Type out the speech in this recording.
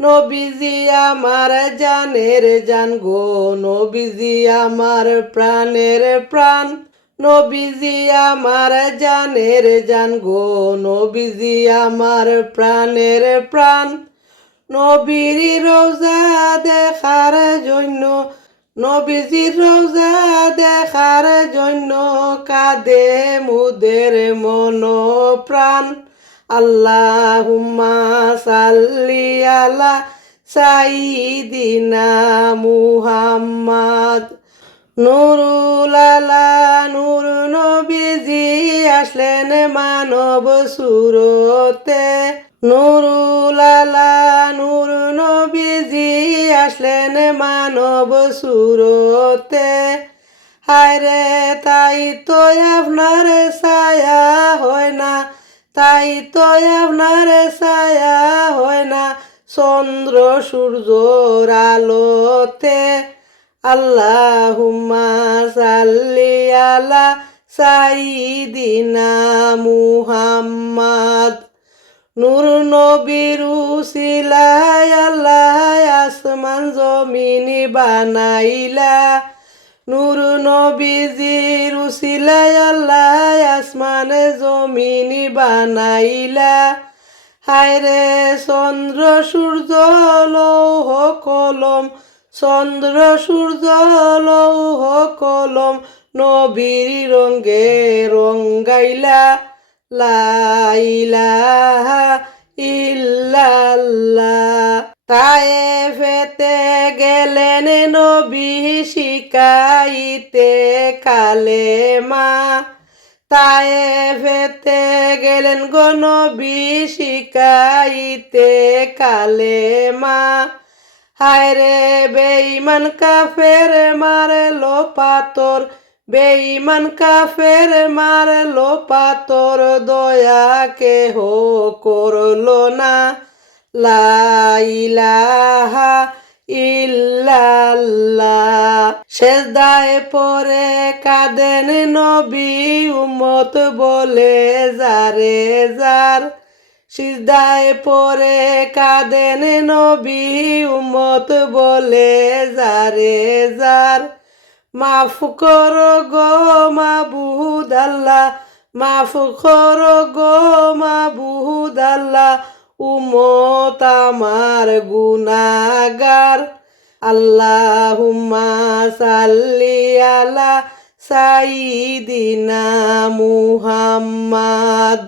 নবীজি আমার জানের জান গো, নবীজি আমার প্রাণের প্রাণ, নবীজি আমার জানের জান গো, নবীজি আমার প্রাণের প্রাণ। নবীর রোজা দেখার জন্য, নবীজির রোজা দেখার জন্য কাঁদে মুদের মন প্রাণ। আল্লাহুম্মা সাল্লি আলা সাইয়্যিদিনা মুহাম্মাদ। নুরুল আলা নূর নবীজি আসলেন মানব সুরতে, নুরুল আলা নূর নবীজি আসলেন মানব সুরতে। হায়রে তাই তো আপনার ছায়া হয় না, তাই তো আপনার ছায়া হয় না চন্দ্র সূর্যর আলোতে। আল্লাহুম্মা সাল্লি আলা সাইয়্যিদিনা মুহাম্মাদ। নূর নবীর উসিলায় আল্লাহ আসমান জমিনি বানাইলা, নূর নবীজির উসিলায় আল্লাহ আসমান জমিনি বানাইলা। হায়রে চন্দ্র সূর্য লৌহ কলম, চন্দ্র সূর্য লৌহ কলম নবীর রঙ্গে রঙ্গাইলা। লা ইলাহা ইল্লাল্লাহ। তায়েফেতে গেলেন নবী শিখাইতে কালেমা, তায়েফেতে গেলেন গো নবী শিখাইতে কালেমা। হায়রে বেঈমান কাফের মারলো পাথর, বেঈমান কাফের মারলো পাথর দয়া কেহ করলো না। লা ইলাহা ইল্লাল্লাহ। সেজদায় পড়ে কাঁদেন নবী উম্মত বলে যারে যার, সিজদায় পড়ে কাঁদেন নবী উম্মত বলে যারে যার। মাফ করো গো মাবুদ আল্লাহ, মাফ করো গো মাবুদ আল্লাহ, উম্মত আমার গুনাহগার। আল্লাহুম্মা সাল্লি আলা সাইয়্যিদিনা মুহাম্মাদ।